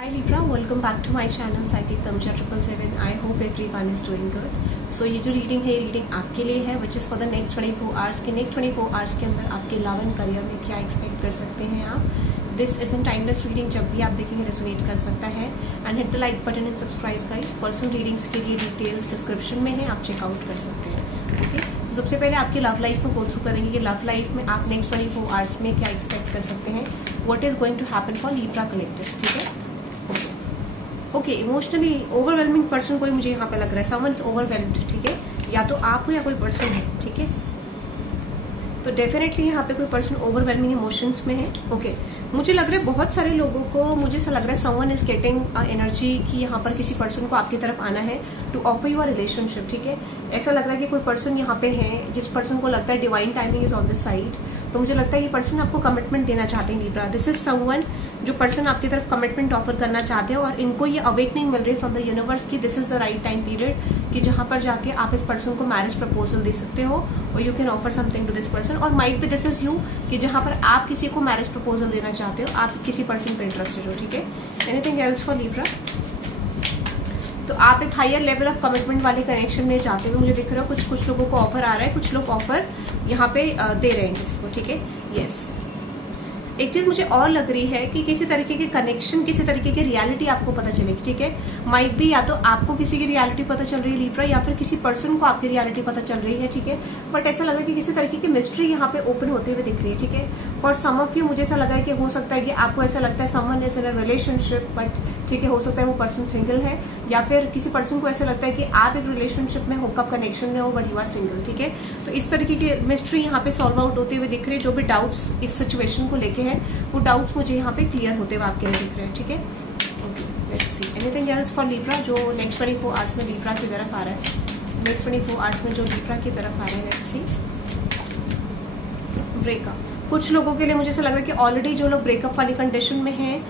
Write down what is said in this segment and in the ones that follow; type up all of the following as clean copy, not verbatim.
Hi Libra, welcome back to my channel Psychic Tamsha 777. I hope everyone is doing good. So ये जो reading है, reading आपके लिए है, which is for the next 24 hours के next 24 hours के अंदर आपके लव एंड करियर में क्या एक्सपेक्ट कर सकते हैं आप. This is an timeless reading, जब भी आप देखेंगे रेजोनेट कर सकता है. And hit the like button and subscribe guys. Personal readings के लिए डिटेल्स डिस्क्रिप्शन में है, आप चेकआउट कर सकते हैं. ओके, तो सबसे पहले आपकी लव लाइफ में गो थ्रू करेंगे कि लव लाइफ में आप नेक्स्ट 24 hours में क्या एक्सपेक्ट कर सकते हैं. What is going to happen for Libra collectors. ठीक है, ओके. इमोशनली ओवरवेलमिंग पर्सन कोई मुझे यहाँ पे लग रहा है. Someone is overwhelmed. ठीक है, या तो आप हो या कोई पर्सन है. ठीक है, तो डेफिनेटली यहाँ पे कोई पर्सन ओवरवेलमिंग इमोशंस में है. ओके, मुझे लग रहा है बहुत सारे लोगों को, मुझे ऐसा लग रहा है समवन इज गेटिंग एनर्जी कि यहाँ पर किसी पर्सन को आपकी तरफ आना है टू ऑफर यूर रिलेशनशिप. ठीक है, ऐसा लग रहा है कि कोई पर्सन यहाँ पे है जिस पर्सन को लगता है divine timing is on this side. तो मुझे लगता है ये पर्सन आपको कमिटमेंट देना चाहते हैं लिब्रा. दिस इज समवन जो पर्सन आपकी तरफ कमिटमेंट ऑफर करना चाहते हैं और इनको ये अवेकनिंग मिल रही है फ्रॉम द यूनिवर्स की this is the right time period कि जहां पर जाके आप इस पर्सन को मैरिज प्रपोजल दे सकते हो और you can offer something to this person. और might be this is you कि जहां पर आप किसी को मैरिज प्रपोजल देना चाहते हो, आप किसी पर्सन पर इंटरेस्टेड हो. ठीक है, एनीथिंग एल्स फॉर लिब्रा. तो आप एक हायर लेवल ऑफ कमिटमेंट वाले कनेक्शन में जाते हुए मुझे दिख रहा है. कुछ लोगों को ऑफर आ रहा है, कुछ लोग ऑफर यहाँ पे दे रहे हैं किसी को. ठीक है, यस. एक चीज मुझे और लग रही है कि किसी तरीके के कनेक्शन, किसी तरीके की रियलिटी आपको पता चलेगी. ठीक है, माइट बी या तो आपको किसी की रियलिटी पता चल रही है लिब्रा, या फिर किसी पर्सन को आपकी रियलिटी पता चल रही है. ठीक है, बट ऐसा लगा कि किसी तरीके की मिस्ट्री यहाँ पे ओपन होते हुए दिख रही है. ठीक है, फॉर सम ऑफ यू मुझे ऐसा लगा है कि हो सकता है कि आपको ऐसा लगता है someone is in a relationship, but ठीक है, हो सकता है वो पर्सन सिंगल है, या फिर किसी पर्सन को ऐसा लगता है कि आप एक रिलेशनशिप में हुकअप कनेक्शन में हो बट यू आर सिंगल. ठीक है, तो इस तरीके की मिस्ट्री यहाँ पे सॉल्व आउट होते हुए दिख रही है. जो भी डाउट्स इस सिचुएशन को लेके हैं वो डाउट्स मुझे यहाँ पे क्लियर होते हुए आपके लिए दिख रहे हैं. ठीक है, okay, let's see anything else for Libra जो नेक्स्ट 24 hours में लिब्रा की तरफ आ रहा है. नेक्स्ट 24 hours में जो लिब्रा की तरफ आ रहा है, लेट्स सी. ब्रेकअप. कुछ लोगों के लिए मुझे ऐसा लग रहा है कि ऑलरेडी जो लोग ब्रेकअप वाली कंडीशन में हैं,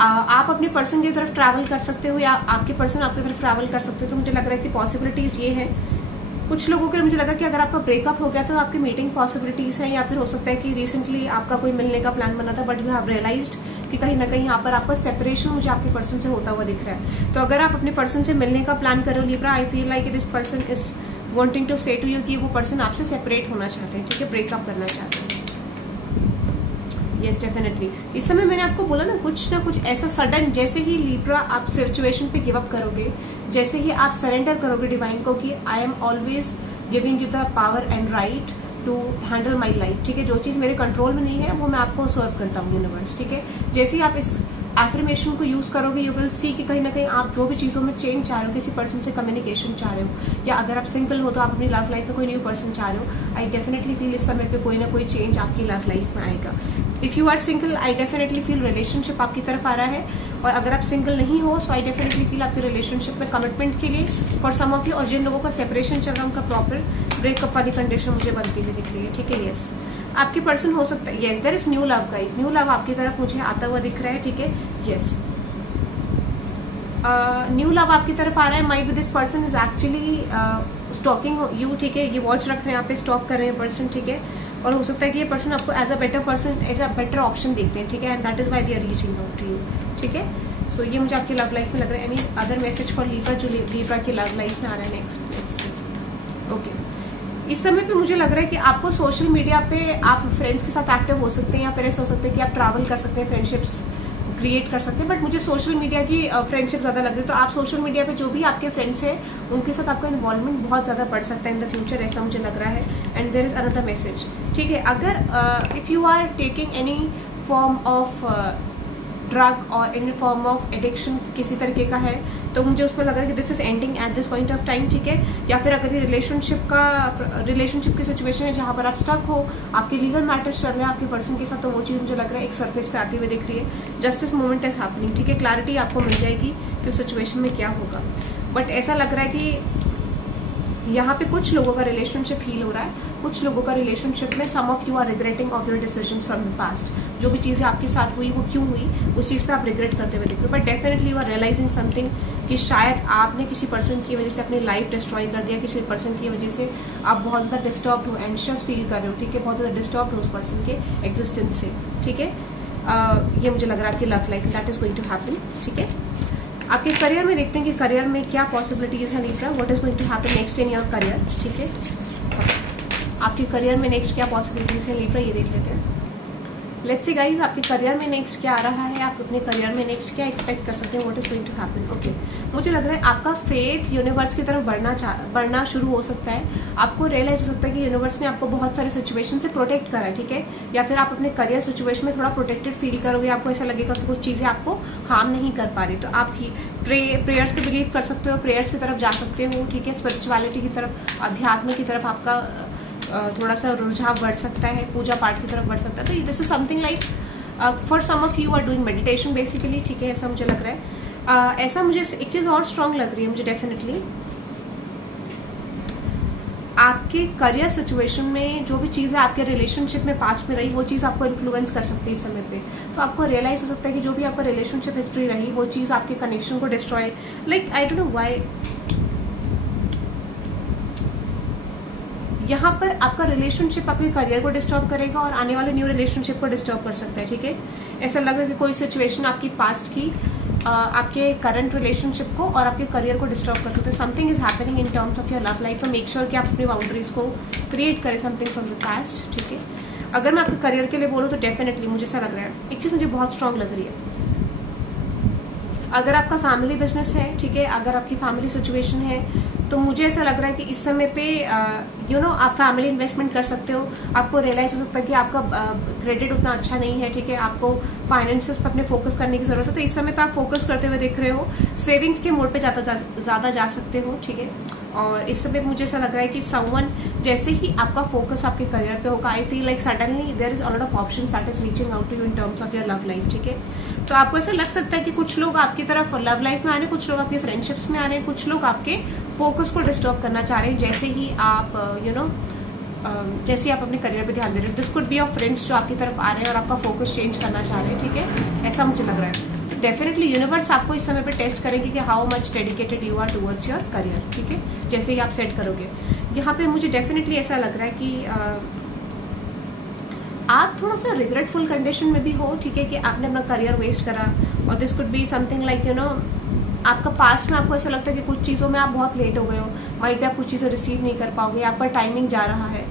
आप अपने पर्सन की तरफ ट्रैवल कर सकते हो या आपके पर्सन आपकी तरफ ट्रैवल कर सकते हो. तो मुझे लग रहा है कि पॉसिबिलिटीज ये है. कुछ लोगों के लिए मुझे लगा कि अगर आपका ब्रेकअप हो गया तो आपकी मीटिंग पॉसिबिलिटीज है, या फिर हो सकता है कि रिसेंटली आपका कोई मिलने का प्लान बना था बट यू हैव रियलाइज्ड कि कहीं ना कहीं यहाँ पर आपका सेपरेशन मुझे आपके पर्सन से होता हुआ दिख रहा है. तो अगर आप अपने पर्सन से मिलने का प्लान करो Libra, I feel like this person is wanting to say to you कि वो पर्सन आपसे सेपरेट होना चाहते हैं. ठीक है, ब्रेकअप करना चाहते हैं. Yes, definitely. इस समय मैंने आपको बोला ना कुछ ऐसा सडन, जैसे ही लिब्रा आप सिचुएशन पे गिव अप करोगे, जैसे ही आप सरेंडर करोगे डिवाइन को कि I am always giving you the power and right to handle my life. ठीक है, जो चीज मेरे कंट्रोल में नहीं है वो मैं आपको सर्व करता हूँ यूनिवर्स. ठीक है, जैसे ही आप इस एफर्मेशन को यूज करोगे यू विल सी कि कहीं ना कहीं आप जो भी चीजों में चेंज चाह रहे हो, किसी पर्सन से कम्युनिकेशन चाह रहे हो, या अगर आप सिंगल हो तो आप अपनी लव लाइफ में कोई न्यू पर्सन चाह रहे हो, आई डेफिनेटली फील इस समय पे कोई ना कोई चेंज आपकी लव लाइफ में आएगा. If you are single I definitely feel relationship आपकी तरफ आ रहा है, और अगर आप सिंगल नहीं हो सो आई डेफिनेटली फील आपके रिलेशनशिप में कमिटमेंट के लिए फॉर सम ऑफ यू. और जिन लोगों का सेपरेशन चल रहा है उनका प्रॉपर ब्रेकअप वाली कंडीशन मुझे बनती हुई दिख रही है. ठीक है, यस. आपके पर्सन हो सकता है, yes, there is new love guys. New love आपकी तरफ मुझे आता हुआ दिख रहा है. ठीक है, यस, न्यू लव आपकी तरफ आ रहा है. Might be this person is actually stalking you. ठीक है, ये वॉच रख रहे हैं यहाँ पे, स्टॉक कर रहे हैं पर्सन. ठीक है, और हो सकता है कि ये पर्सन आपको as a better person, as a better option देखते हैं. ठीक है, and that is why they are reaching out to you. ठीक है, सो ये मुझे आपकी लव लाइफ में लग रहा है. Any other message for Libra जो लिब्रा की लव लाइफ में आ रहा है नेक्स्ट. ओके, इस समय पे मुझे लग रहा है कि आपको सोशल मीडिया पे आप फ्रेंड्स के साथ एक्टिव हो सकते हैं, या फिर ऐसा हो सकता है कि आप ट्रैवल कर सकते हैं, फ्रेंडशिप्स क्रिएट कर सकते हैं. बट मुझे सोशल मीडिया की फ्रेंडशिप ज्यादा लग रही है. तो आप सोशल मीडिया पे जो भी आपके फ्रेंड्स हैं उनके साथ आपका इन्वॉल्वमेंट बहुत ज्यादा बढ़ सकता है इन द फ्यूचर, ऐसा मुझे लग रहा है. And there is another message. ठीक है, अगर if you are taking any form of drug और एनी फॉर्म ऑफ एडिक्शन किसी तरीके का है, तो मुझे उसमें लग रहा है कि this is ending at this point of time. ठीक है, या फिर अगर ये रिलेशनशिप की सिचुएशन है जहां पर आप स्टक हो, आपके लीगल मैटर्स चल रहे हैं आपके पर्सन के साथ, तो वो चीज मुझे लग रहा है एक सरफेस पे आती हुई दिख रही है. Justice movement is happening. ठीक है, क्लैरिटी आपको मिल जाएगी कि उस सिचुएशन में क्या होगा. बट ऐसा लग रहा है कि यहाँ पे कुछ लोगों का रिलेशनशिप हील हो रहा है, कुछ लोगों का रिलेशनशिप में some of you are regretting of your decision from the past. जो भी चीजें आपके साथ हुई वो क्यों हुई, उस चीज पे आप रिग्रेट करते हुए दिख रहे हो. But definitely you are realising something कि शायद आपने किसी पर्सन की वजह से अपनी लाइफ डिस्ट्रॉय कर दिया, किसी पर्सन की वजह से आप बहुत ज्यादा डिस्टर्ब हो, एंशियस फील कर रहे हो. ठीक है, बहुत ज्यादा डिस्टर्ब हो उस पर्सन के एग्जिस्टेंस से. ठीक है, ये मुझे लग रहा है आपकी love life that is going to happen, ठीक है। आपके करियर में देखते हैं कि करियर में क्या पॉसिबिलिटीज है Libra, what is going to happen next in your career, ठीक है। आपके करियर में नेक्स्ट क्या पॉसिबिलिटीज है लिब्रा, ये देख लेते हैं। लेट्स सी गाइज, आपके करियर में नेक्स्ट क्या आ रहा है, आप अपने करियर में नेक्स्ट क्या एक्सपेक्ट कर सकते हैं, what is going to happen. Okay, मुझे लग रहा है आपका फेथ यूनिवर्स की तरफ बढ़ना शुरू हो सकता है। आपको रियलाइज हो सकता है कि यूनिवर्स ने आपको बहुत सारे सिचुएशन से प्रोटेक्ट करा है, ठीक है। या फिर आप अपने करियर सिचुएशन में थोड़ा प्रोटेक्टेड फील करोगे, आपको ऐसा लगेगा कि कुछ चीजें आपको हार्म नहीं कर पा रही, तो आप ही प्रेयर्स पे बिलीव कर सकते हो, प्रेयर्स की तरफ जा सकते हो, ठीक है। स्पिरिचुअलिटी की तरफ, अध्यात्म की तरफ आपका थोड़ा सा रुझाव बढ़ सकता है, पूजा पाठ की तरफ बढ़ सकता है। तो this is something like for some of you are doing meditation basically, ठीक है, ऐसा मुझे लग रहा है। ऐसा मुझे एक चीज और स्ट्रांग लग रही है मुझे डेफिनेटली, आपके करियर सिचुएशन में जो भी चीजें आपके रिलेशनशिप में पास्ट में रही, वो चीज आपको इन्फ्लुएंस कर सकती है इस समय पे। तो आपको रियलाइज हो सकता है कि जो भी आपका रिलेशनशिप हिस्ट्री रही, वो चीज आपके कनेक्शन को destroy, like I don't know why यहाँ पर आपका रिलेशनशिप आपके करियर को डिस्टर्ब करेगा और आने वाले न्यू रिलेशनशिप को डिस्टर्ब कर सकता है, ठीक है। ऐसा लग रहा है कि कोई सिचुएशन आपकी पास्ट की आपके करंट रिलेशनशिप को और आपके करियर को डिस्टर्ब कर सकते हैं। Something is happening in terms of your love life, तो मेक श्योर कि आप अपनी बाउंड्रीज को क्रिएट करें, समथिंग फ्रॉम द पास्ट, ठीक है। अगर मैं आपके करियर के लिए बोलूँ तो डेफिनेटली मुझे ऐसा लग रहा है, एक चीज मुझे बहुत स्ट्रांग लग रही है, अगर आपका फैमिली बिजनेस है, ठीक है, अगर आपकी फैमिली सिचुएशन है, तो मुझे ऐसा लग रहा है कि इस समय पे आप फैमिली इन्वेस्टमेंट कर सकते हो। आपको रियलाइज हो सकता है कि आपका क्रेडिट उतना अच्छा नहीं है, ठीक है, आपको फाइनेंसेस पर अपने फोकस करने की जरूरत है। तो इस समय पे आप फोकस करते हुए दिख रहे हो, सेविंग्स के मोड पे ज्यादा जा सकते हो, ठीक है। और इस समय मुझे ऐसा लग रहा है कि समवन, जैसे ही आपका फोकस आपके करियर पे होगा, I feel like suddenly there is a lot of options that is reaching out to you in terms of your love life, ठीक है। तो आपको ऐसा लग सकता है कि कुछ लोग आपकी तरफ लव लाइफ में आ रहे हैं, कुछ लोग आपके फ्रेंडशिप्स में आ रहे हैं, कुछ लोग आपके फोकस को डिस्टर्ब करना चाह रहे हैं, जैसे ही आप जैसे आप अपने करियर पे ध्यान दे रहे हो। This could be your friends जो आपकी तरफ आ रहे हैं और आपका फोकस चेंज करना चाह रहे हैं, ठीक है, ऐसा मुझे लग रहा है। तो डेफिनेटली यूनिवर्स आपको इस समय पे टेस्ट करेगी कि how much dedicated you are towards your career, ठीक है, जैसे ही आप सेट करोगे। यहाँ पे मुझे डेफिनेटली ऐसा लग रहा है कि आप थोड़ा सा रिग्रेटफुल कंडीशन में भी हो, ठीक है, कि आपने अपना करियर वेस्ट करा। और this could be something like आपका पास्ट में आपको ऐसा लगता है कि कुछ चीजों में आप बहुत लेट हो गए हो, माइट भी आप कुछ चीजें रिसीव नहीं कर पाओगे, आपका टाइमिंग जा रहा है।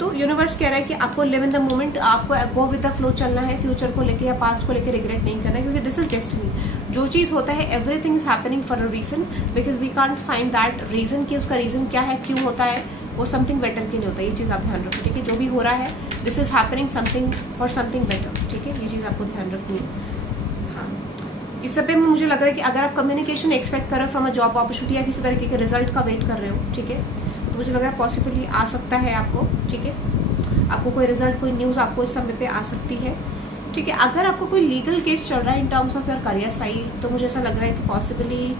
तो यूनिवर्स कह रहा है कि आपको लिव इन द मोमेंट, आपको गो विद द फ्लो चलना है, फ्यूचर को लेके या पास्ट को लेके रिग्रेट नहीं करना है, क्योंकि दिस इज डेस्टिनी। जो चीज होता है everything is happening for a reason, because we can't find that reason कि उसका रीजन क्या है, क्यों होता है, वो समथिंग बेटर के लिए होता है। ये चीज आप ध्यान रखो, ठीक है। जो भी हो रहा है this is happening something for something better, ठीक है, ये चीज आपको ध्यान रखनी है। इस सब पे मुझे लग रहा है कि अगर आप कम्युनिकेशन एक्सपेक्ट कर रहे हो फ्रॉम अ जॉब अपॉर्चुनिटी या किसी तरीके के रिजल्ट का वेट कर रहे हो, ठीक है, तो मुझे लग रहा है पॉसिबली आ सकता है आपको, ठीक है, आपको कोई रिजल्ट, कोई न्यूज आपको इस समय पे आ सकती है, ठीक है। अगर आपको कोई लीगल केस चल रहा है in terms of your career side, तो मुझे ऐसा लग रहा है कि possibly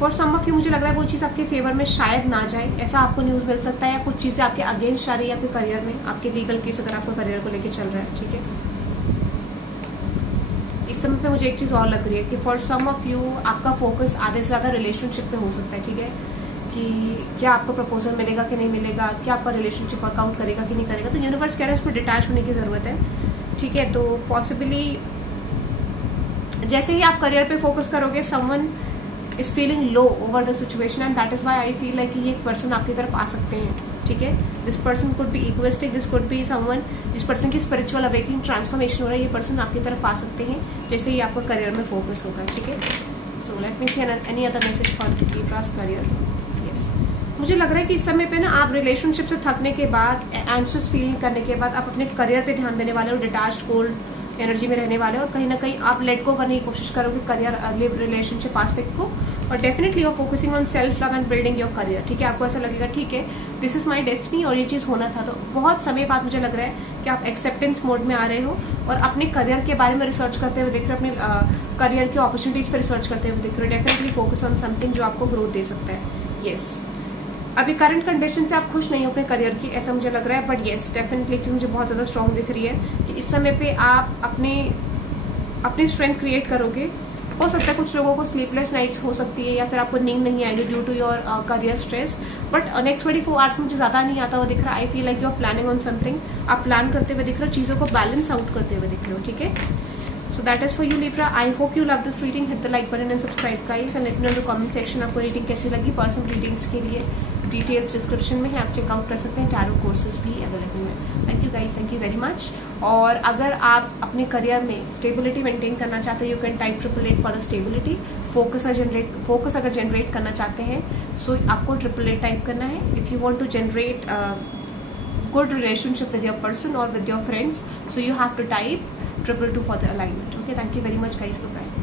for some of you मुझे लग रहा है वो चीज आपके फेवर में शायद ना जाए, ऐसा आपको न्यूज मिल सकता है, या कुछ चीजें आपके अगेंस्ट आ रही है आपके करियर में, आपके लीगल केस अगर आपको करियर को लेकर चल रहा है, ठीक है। इस समय पे मुझे एक चीज और लग रही है कि फॉर सम ऑफ यू आपका फोकस आधे से ज्यादा रिलेशनशिप पे हो सकता है, ठीक है, कि क्या आपको प्रपोजल मिलेगा कि नहीं मिलेगा, क्या आपका रिलेशनशिप वर्कआउट करेगा कि नहीं करेगा। तो यूनिवर्स कह रहा है उसको डिटैच होने की जरूरत है, ठीक है। तो पॉसिबली जैसे ही आप करियर पे फोकस करोगे, someone is feeling low over the situation and that is why I feel like ये एक पर्सन आपकी तरफ आ सकते हैं, ठीक है। This person could be egoistic, this could be someone जिस पर्सन की स्पिरिचुअल अवेकनिंग ट्रांसफॉर्मेशन हो रहा है, ये पर्सन आपकी तरफ आ सकते हैं जैसे ही आपका करियर में फोकस होगा, ठीक है। So let me see any other message for Libra's career. Yes, मुझे लग रहा है कि इस समय पे ना आप रिलेशनशिप से थकने के बाद, एंशियस फील करने के बाद आप अपने करियर पे ध्यान देने वाले हो, डिटैच्ड कोल्ड एनर्जी में रहने वाले हो, और कहीं ना कहीं आप लेट गो करने की कोशिश करोगे करियर रिलेशनशिप एस्पेक्ट को, और definitely you are focusing on self love and building your career, ठीक है। आपको ऐसा लगेगा ठीक है दिस इज माई डेस्टिनी और ये चीज होना था। तो बहुत समय बाद मुझे लग रहा है कि आप एक्सेप्टेंस मोड में आ रहे हो और अपने करियर के बारे में रिसर्च करते हुए दिख रहे हो, अपने करियर की अपॉर्चुनिटीज पर रिसर्च करते हुए दिख रहे हो। डेफिनेटली फोकस ऑन समथिंग जो आपको ग्रोथ दे सकता है। यस, अभी करंट कंडीशन से आप खुश नहीं हो अपने करियर की, ऐसा मुझे लग रहा है, बट येस डेफिनेटली चीज मुझे बहुत ज्यादा स्ट्रांग दिख रही है कि इस समय पे आप अपनी स्ट्रेंथ क्रिएट करोगे हो सकता है कुछ लोगों को स्लीपलेस नाइट्स हो सकती है, या फिर आपको नींद नहीं आएगी due to your career stress, but next 24 hours मुझे ज्यादा नहीं आता हुआ दिख रहा। I feel like you are planning on something, आप प्लान करते हुए दिख रहे हो, चीजों को बैलेंस आउट करते हुए दिख रहे हो, ठीक है। So that is for you Libra. I hope you love this reading. Hit the like button and subscribe guys, and let me know in the comment section आपको रीडिंग कैसी लगी। पर्सनल रीडिंग्स के लिए डिटेल्स डिस्क्रिप्शन में है, आप checkout कर सकते हैं। टैरो कोर्सेज भी अवेलेबल है। Thank you guys, thank you very much. और अगर आप अपने करियर में स्टेबिलिटी मेंटेन करना चाहते हैं, you can type 888 for the stability. Focus अगर जनरेट करना चाहते हैं, सो आपको 888 टाइप करना है। If you want to generate good relationship with your person or with your friends, so you have to type 222 for the alignment. Okay, thank you very much guys, bye bye.